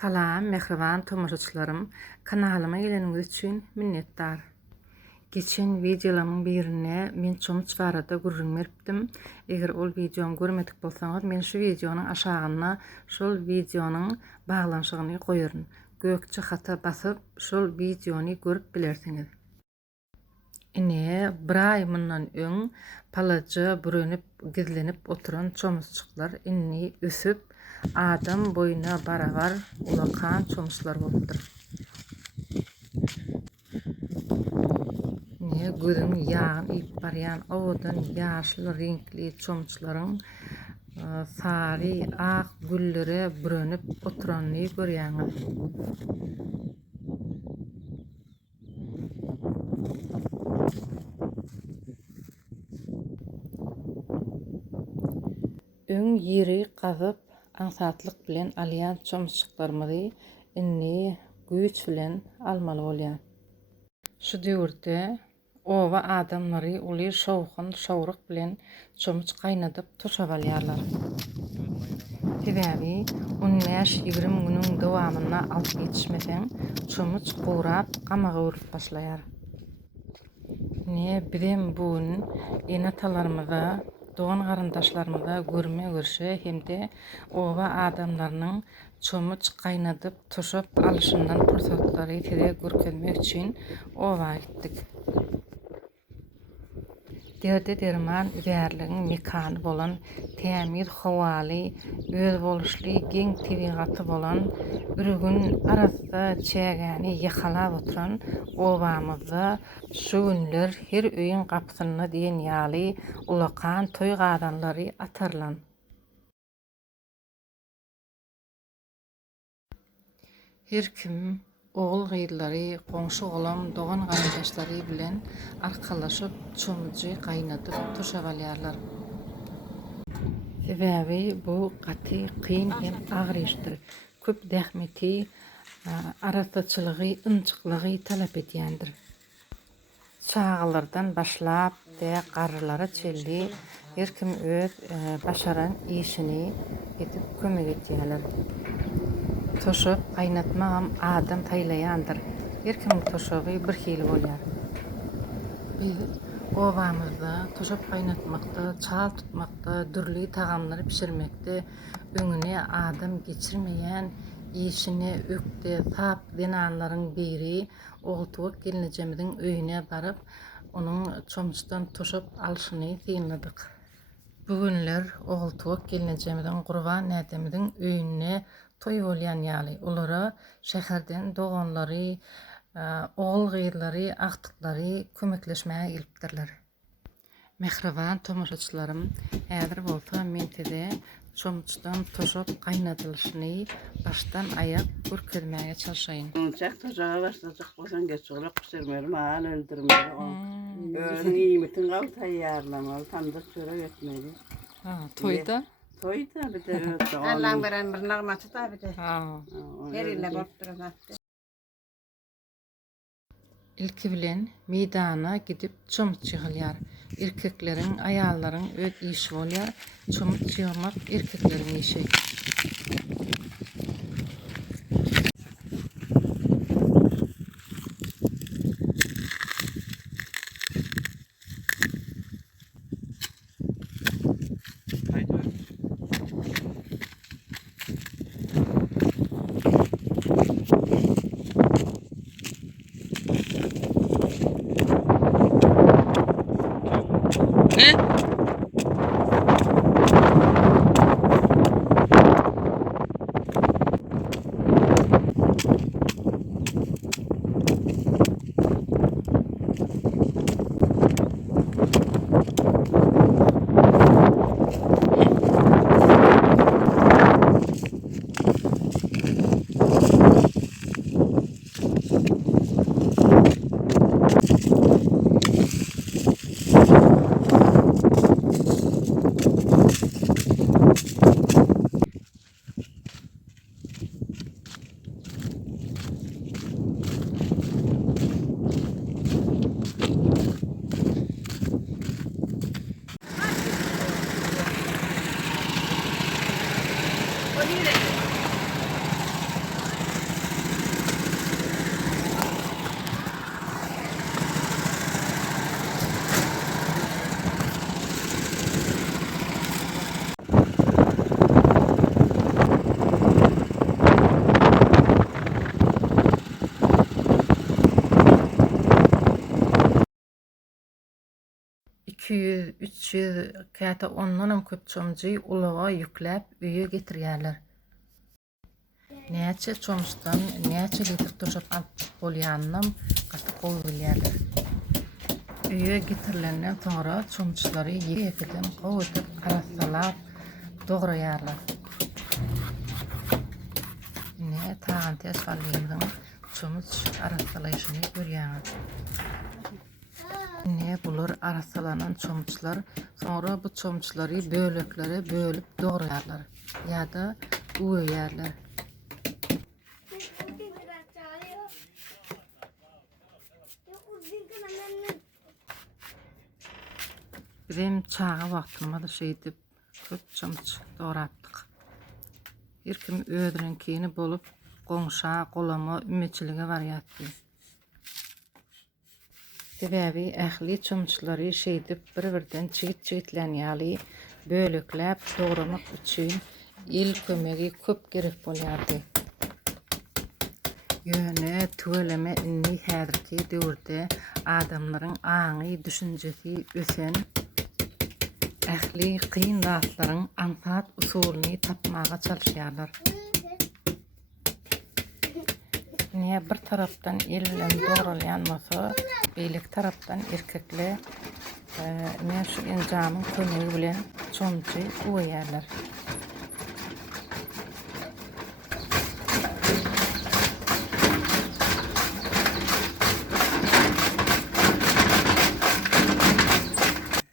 Salam, mehriban tomoşaçylarym. Kanalyma geleniňiz üçin minnetdar. Geçen videolarymyň birine men çomuç barada gurrun beripdim. Eger ol videomy görmedik bolsaňyz, men şu videonyň aşagyna şol videonyň baglanşygyny goýaryn. Gökçe hata basyp şol videony görüp bilersiňiz. Ine bir ay mundan öň palaja bürünip gizlenip oturan çomuççyklar inni ösüp adam boyuna barabar ulakan çomuçlar bolupdyr. Ne gözüň ýağyn ip barýan owadan ýaşyl renkli çomuçlaryň sary ak güllere bürünip oturanyny görýäňiz. Öň ýeri gazyp ansatlyk bilen alýan çomuççyklarymyzy inni güýç bilen almaly bolýar. Şu döwürde owa adamlary uly şowkun şowruk bilen çomuç gaýnadyp toşab alýarlar. Sebäbi 15-20 günüň dowamyna alyp ýetişmeseň çomuç gurap gamaga urup başlaýar. Ne bizim bugün enatalarymyza, doğan garandaşlarymyza görme görşe hemde owa adamlarynyň çomuç gaýnadyp toşap alşyndan pursatlary tede görkezmek üçin owa gitdik. Derde derman üderligiň mekany bolan tämiz hawaly, öz boluşly geň tebigaty bolan bir gün arasda çägäni ýakalap oturan owamyzda şu günler her öýüň gapysyna diýen ýaly ulakan toý gadanlary atarlan. Her kim oğul gyýdylary, goňşy golam, dogan garandaşlary bilen arkalaşyp çomuçy gaýnadyp toşab alýarlar. Sebäbi bu gaty, kyn hem agyr işdir. Köp dähmeti, arasaçylygy, ynçyklygy talap edýändir. Çağalardan başlap de garrylara çelli her kim öz başaran işini edip kömek edýärler. Toşap gaýnatmagam adam taýlaýandyr. Her kim toşaby bir hili bolýar. Biz owamyzda toşap gaýnatmakda, çal tutmakda, dürli tagamlary pişirmekde öňüne adam geçirmeýän işini ökde tap denanlaryň biri ogultup gelinejemiziň öýüne baryp onuň çomuçdan toşap alşyny synladyk. Bugünler ogultup gelinejemiziň Gurban nädimiziň öýüne toý bolýan ýaly. Olara şäherden doganlary, ogul gyýdylary, aktyklary kömekleşmäge gelipdirler. Mehriban tomoşaçylarym, häzir bolsa men tede çomuçdan toşap gaýnadylyşyny başdan aýak görkezmäge çalışaýyn. Çak toşağa başlayacak bolsan geç olak pişirmerim, al öldürmeli. Özün iyimitin galy taýýarlamaly, tandyk çörek etmeli. Ha, toýda? Toýda bir de Allah'ın veren bir nağmatı da bir de. Ha. Her ille bolup duramadı. Ilki bilen meydana gidip çomuç ýygylýar. Erkekleriň, aýallaryň öz işi bolýar. Çomuç ýygmak erkekleriň işi. Ne? 200-300 käte ondan köp çomjy ulaga ýükläp öýe getirýärler. Näçe çomuçdan näçe litr toşap alyp bolýanynam gaty gowy bilýärler. Öýe getirilenden soňra çomuçlary ýekeden gowy arasalap dograýarlar. Ne taýan tez balýymyň çomuç arasalaýyşyny görýäňiz. Ne bular arasalanan çomuçlar soňra bu çomuçlary böleklere bölüp dograýarlar ýa-da öýärler. Bizim çağa wagtymda şeýdip köp çomuç doratdyk. Her kim ödürenkini bolup goňşa, golama, ümitçilige barýatdy. Sebäbi ähli çomuçlary şeýdip bir-birden çigit-çigitlenýäli bölekläp dogramak üçin il kömegi köp gerek bolýardy. Ýöne tügeleme inni häzirki döwürde adamlaryň aňy düşünjesi ösen ähli kyn zatlaryň ampat usulyny tapmaga çalyşýarlar. Ne bir tarapdan el bilen dogranýanmasa, beýlik tarapdan erkekler men şu enjamyň kömegi bilen çomuçy öýärler.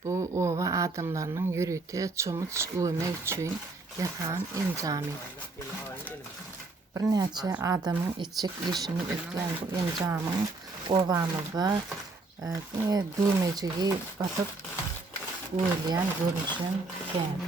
Bu ova adamlarynyň ýürüte çomuç öýmek üçin ýatan enjamy. Bir näçe adamyň içik işini ötlen bu enjamyň ovamyzda düýmejigi basyp öýleýän görünüşim kän.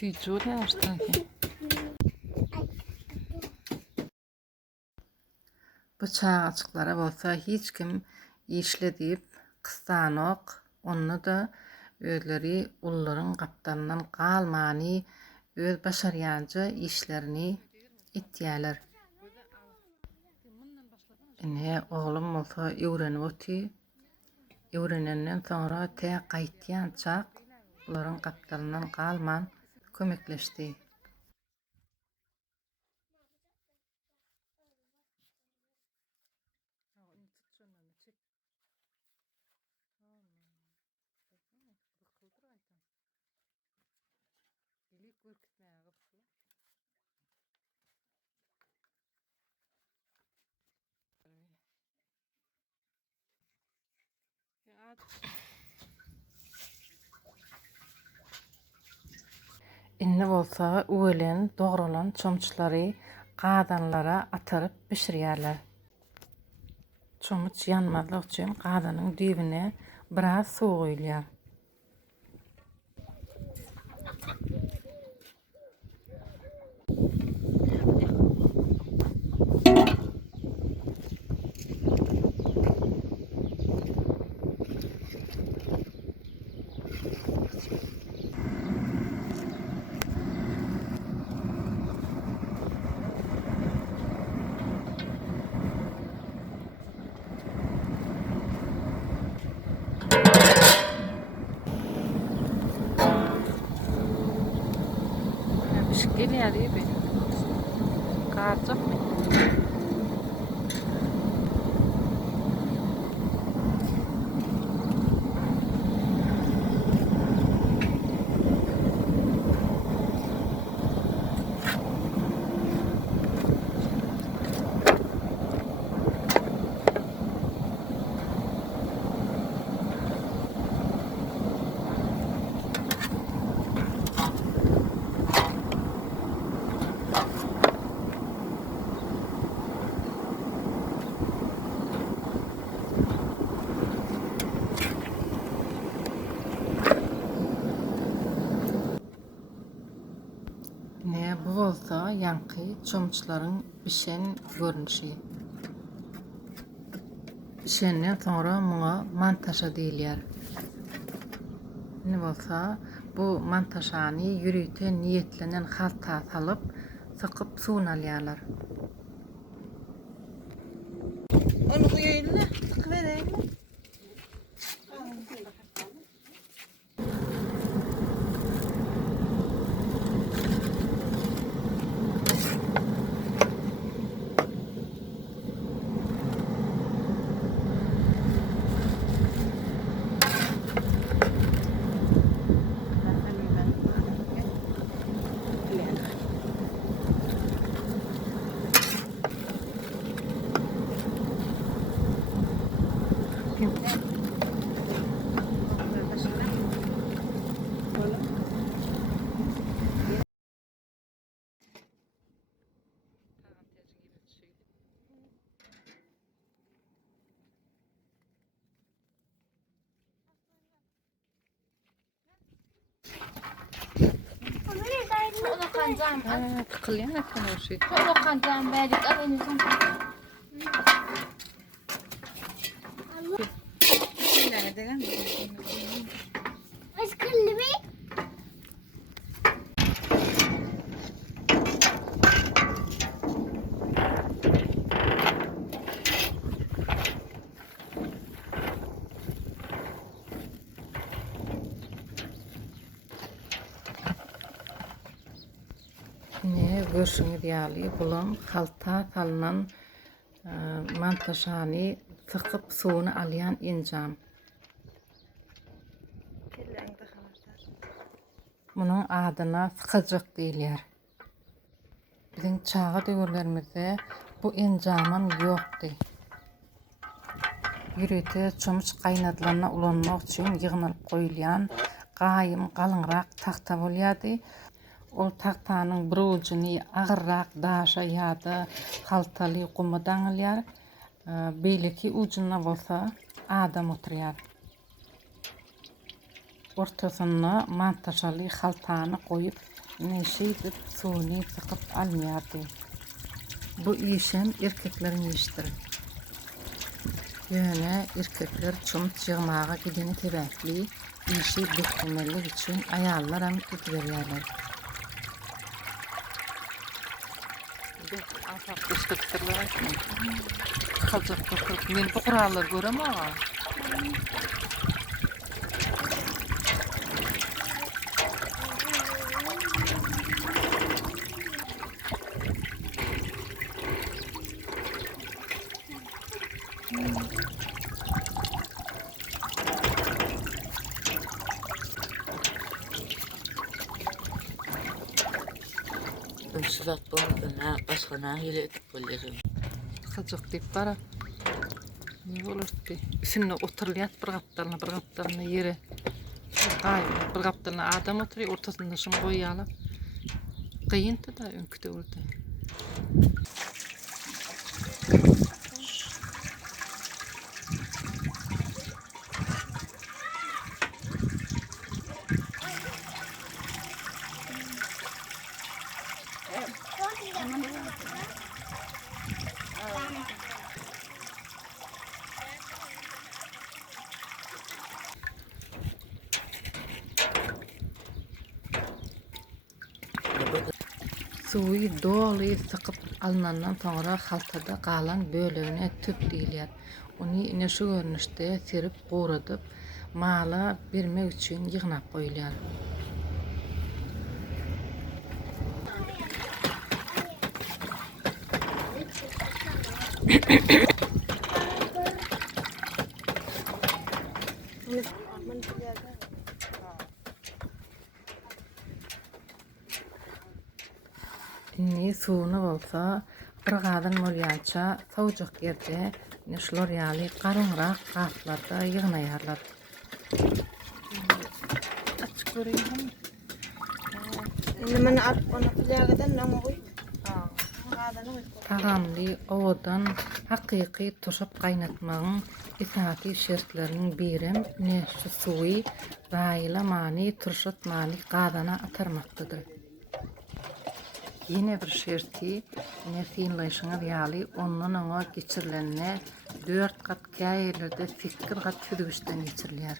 Süýjüler aştaky. Bu çağaçyklara bolsa hiç kim işledip kıstanok, onu da özleri ullaryň gapdandan galmany öz başarýança işlerini etýärler. Ne oglum bolsa öwrenip öti, öwrenenden soňra tä gaýtýan çak ularyň gapdandan galman kömekleşdi. Inne bolsa öwelen dogralan çomuçlary gadanlara ataryp pişirýärler. Çomuç ýanmazlyk üçin gadanyň düýbüne biraz suw goýulýar. Gelýär diýip. Garçakmy? ýanky çomuçlaryň bişen görnüşi. Bişenden sonra muňa mantaşa diýilýär. Ne bolsa, bu mantaşany ýürüýte niýetlenen halta salyp, sykyp suwuna alýarlar. Onu koyayım, tık vereyim mi? Onu kancam. Tıkılýan ekan o şey. Onu kancam verdik. Alayınızın. Ne degen? Aşkınlı bir. Ne görşüňiz ýaly bulam halta salynan mantaşany sykyp suwuny alýan enjam. Munyň adyna sykyjyk diýilýär. Biziň çağa döwürlerimizde bu enjamam ýokdy. Ýürüýte çomuç gaýnadylarına ulanmak üçin ýygnalyp goýulýan gaýym galyňrak tahta bolýardy. Ol tahtanyň bir ujuny agyrrak daşa ýa-da haltaly guma daňylýar. Beýleki ujunyna bolsa adam oturýar. Ortasyna mantaşaly haltany goýup neşeýdip suwuny sykyp almaýardy. Bu işem erkekleriň işdir. Ýöne erkekler çomuç ýygmaga gideni tebäkli işi beklemelik üçin aýallar hem gidip Afak üstöklerler Kazak tokup men bu kurallar görem ağa. Sıvat bolmadan başgana hile etip bolýar. Kazak diýip bara. Ne bolurdy? Üstüne oturýat bir gapdalyna ýere. Bir gapdalyna adam oturýar, ortasynda şunu goýýarlar. Gyýyndy da öňküde boldy. Suwy doly sykyp alnandan soňra haltada galan bölegine tüp diýilýär. Ony ine şu görnüşde serip gowradyp mala bermek üçin ýygnap goýulýar. Inni suwuna bolsa bir gadyn bolýança sowjak ýerde şular ýaly garynrak gaplarda ýygnaýarlar. Açyk görýärmi? Nimeni alıp onu kılyagidan ne koy? Tagamly owadan hakyky toşap gaýnatmagyň esasy şertleriniň birem näşe suwy raýlamany turşatmaly gadana atarmakdydyr. Yine bir şerti nertinleşiňiz ýaly ondan oňa geçirilenine 4 kat käýelerde fikir kat tüdügüşden geçirilýär.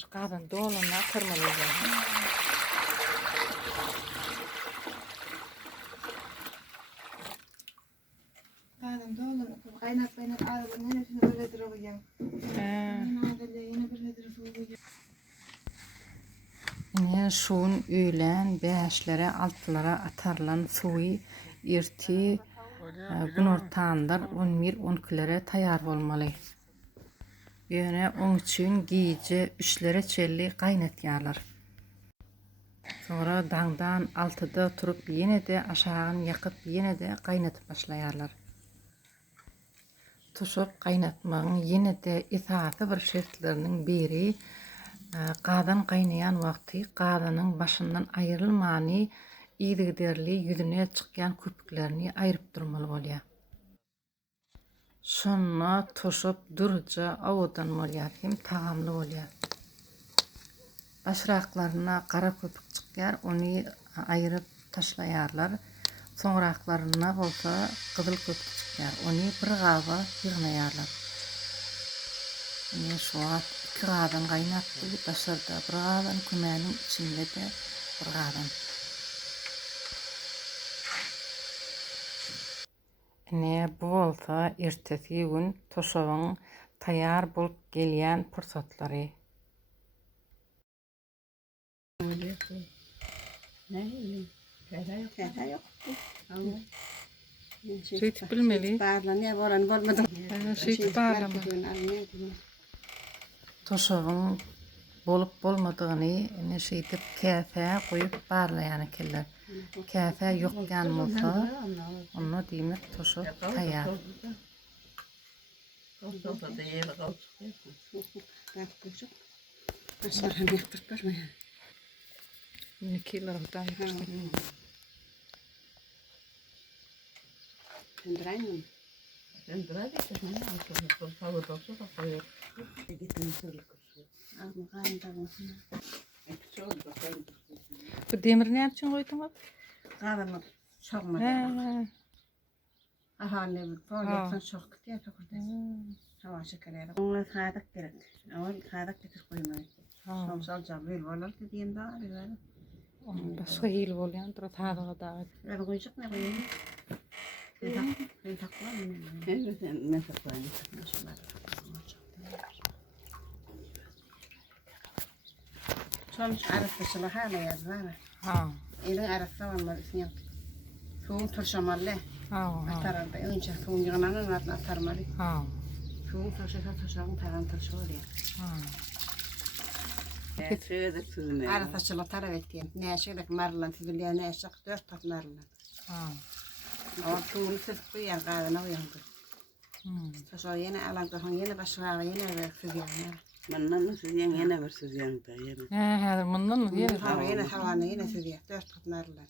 Şu kadın doluna kırmalıydın. Kadın doğulu kaynak arabanın neresine öyledir o yan. Yine birledir o yan. Yine şuun öýlen 5'lere 6'lara atarlan suwy erti gün ortaanlar 11-12'lere taýar bolmaly. Ýöne oň üçin giýje 3'lere çelli gaýnatýarlar. Sonra daňdan 6'da turup ýene-de aşagyn ýakyp ýene-de gaýnatyp başlaýarlar. Toşap gaýnatmagyň ýene-de esasy bir şertleriniň biri gadan gaýnayan wagty gadanyň başyndan aýrylmany ýygyderli ýüzüne çykýan köpüklerini aýryp durmaly bolýar. Şonda toşap durja awdan bolýar, hem tagamly bolýar. Başraklaryna gara köpük çykýar, ony aýryp taşlaýarlar. Soňraklaryna bolsa gyzyl köpük çykýar, ony bir gaba ýygnaýarlar. Ine şu wagt 2 gadan gaýnatdy, başarda bir gadan kömäniň içinde de bir gadan. Ne bu bolsa ertesi gün toşabyň taýar bolup gelýän pursatlary. Kata yok. Şeýtip bilmeli. Barla ne bolan bolmadı. Şeýtip barlama. Toşabyň bolup bolmadygyny ene şeýtip käfe goýup barlaýan ekenler. Käfe ýokgan bolsa, onu diýmek toşap taýar. Sofrada ýere gawçyk. Başlar hem ýaktyrp barmaýar. Nikiler daýar. Kendraýmyň. Bu demir näme üçin goýdyňyz? Gadamy çogma. Aha ne boýatsan çok diýip tökürdi. Hawa şekerleri. Oňa sadak gerek. Awal sadak getir goýmaly. Somsal jabyl bolar diýen da böyle. Başga hil bolýan, tura taýdaga dagy. Ben goýjak ne goýýan? Ben takwa mı? Evet, ben takwayım. Çomuç arasıçılı hala yazlar. Ha. Elin arası var ismiyor. Soğuk turşamalı. Atararda. Önce soğuk yığınanın ardına atarmalı. Soğuk turşamın taran turşu oluyor. Arasıçılı taraf ettiğim. Neşelik marlan tüdülüyor. Neşek 4 kat marlan. Ama tuğunu sırtı yer kadına uyandı. Taşa yine alantıhan yine başlığa yine bir süzyanlar. Mandan mı süzyan yine bir süzyan da yine. He, mandan mı yine? Yine havanı yine süzyan. 4 katlarlar.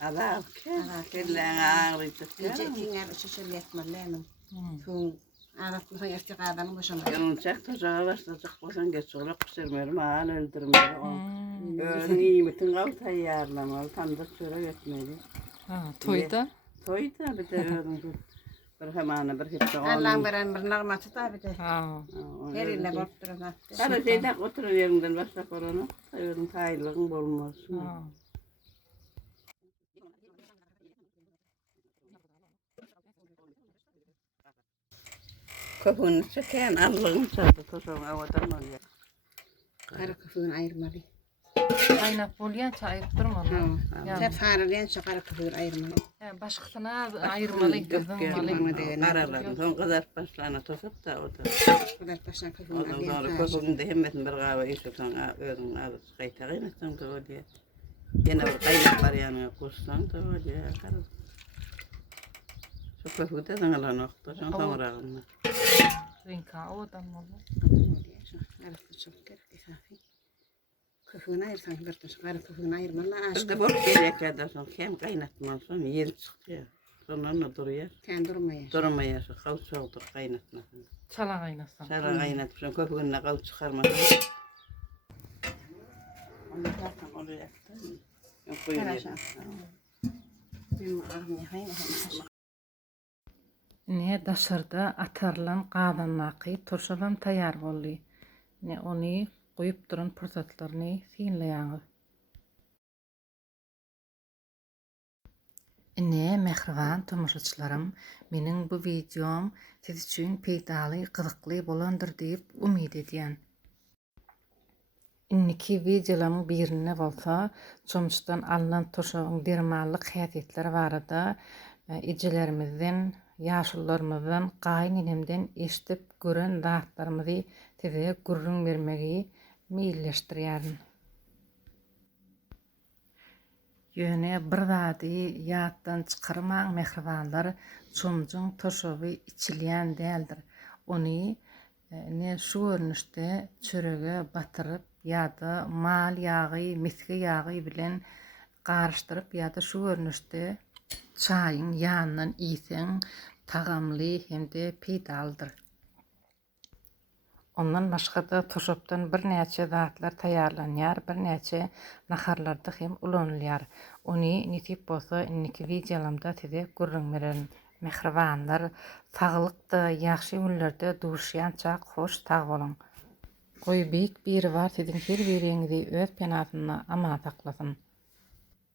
Ada kelleğin ağrıydı. Cekin şişel yetmelenim. Tuğun aratmışan eski kadını boşanlar. Yanılacak taşağa başlayacak boşan geç olarak pişirmeyelim. Ağal öldürmeyelim. Öğün nimetin kav tayyarlamalı, tanıdık çörek etmeli. Toyda? Toyda bir de öğün bir hemen bir hepsi onun. Allah'ın veren bir nağmatı da bir de. Her iline bolup durun. Sada şeydak oturur yerinden başla korona. Öğün tayylığın bolmaz. Köpüğünü çeken Allah'ın çarpı toşağın avadan oluyor. Kara köpüğünü ayırmalı. Aynak bolýan çaýyp durmaly. Hep faralayan çakara köpüğünü ayırmalı. Başyna aýyrmaly, gözüňmaly. Karalar, son kadar başlana toşap da otur. Kadar başlana köpüğünü ayırmalı. Sonra köpüğünü de hemmetin bir gava işe sonra öğün ağız kayta kıymasın da oluyor. Yine bir kaynak var yani kursan da var ya. Çok köfü de sana nokta. Sen samurağınla. Rinka odan boldu. Arası çok gerek isafi. Köfüğünü ayırsan bir taş. Garı köfüğünü ayırmanla aşk. İşte bol gerek edersen hem kaynatmazsan yer çıkıyor. Sonra onu duruyor. Sen durmaya. Durmaya şu kalçaktır kaynatmasın. Çala kaynasam. Çala kaynatmışsın köpüğünle kal çıkarmasın. Onu zaten oraya attın. Yok koyuyor. Ne daşarda atarlan qadanmaqy toşabam tayar boldy. Ne onu qoyup duran pursatlaryny sinleýär. Ne mehriban tomuşaçlarym, meniň bu videom siz üçin peýdaly, gyzykly bolandyr diýip umyd edýän. Inniki videolaryň birine bolsa, Çomuçdan alynan toşabyň dermanlyk häsiýetleri barada ijelerimizden, ýaşullarymyzdan, gaýnynemden eşitip gören zatlarymyzy size gurrun bermegi meýilleşdirýärin. Ýöne bir zady ýatdan çykarmaň mehribanlar, Çomuçdan toşaby içilýän däldir. Ony ne şu görnüşde çörege batyryp ýa-da mal ýagy, miski ýagy bilen garşdyryp ýa-da şu görnüşde çaýyň ýanyndan iýsen tagamly hemde peýdalydyr. Ondan başga da toşapdan bir näçe zatlar taýýarlanýar, bir näçe naharlarda hem ulanylýar. Ony nädip bolsa inniki videolamda size gurrun beren. Mehribanlar, saglyqda, ýaxşy günlerde duşýança hoş tag bolan. Goý büýük biri bar sizin her biriňizi öz penasyna ama saklasyn.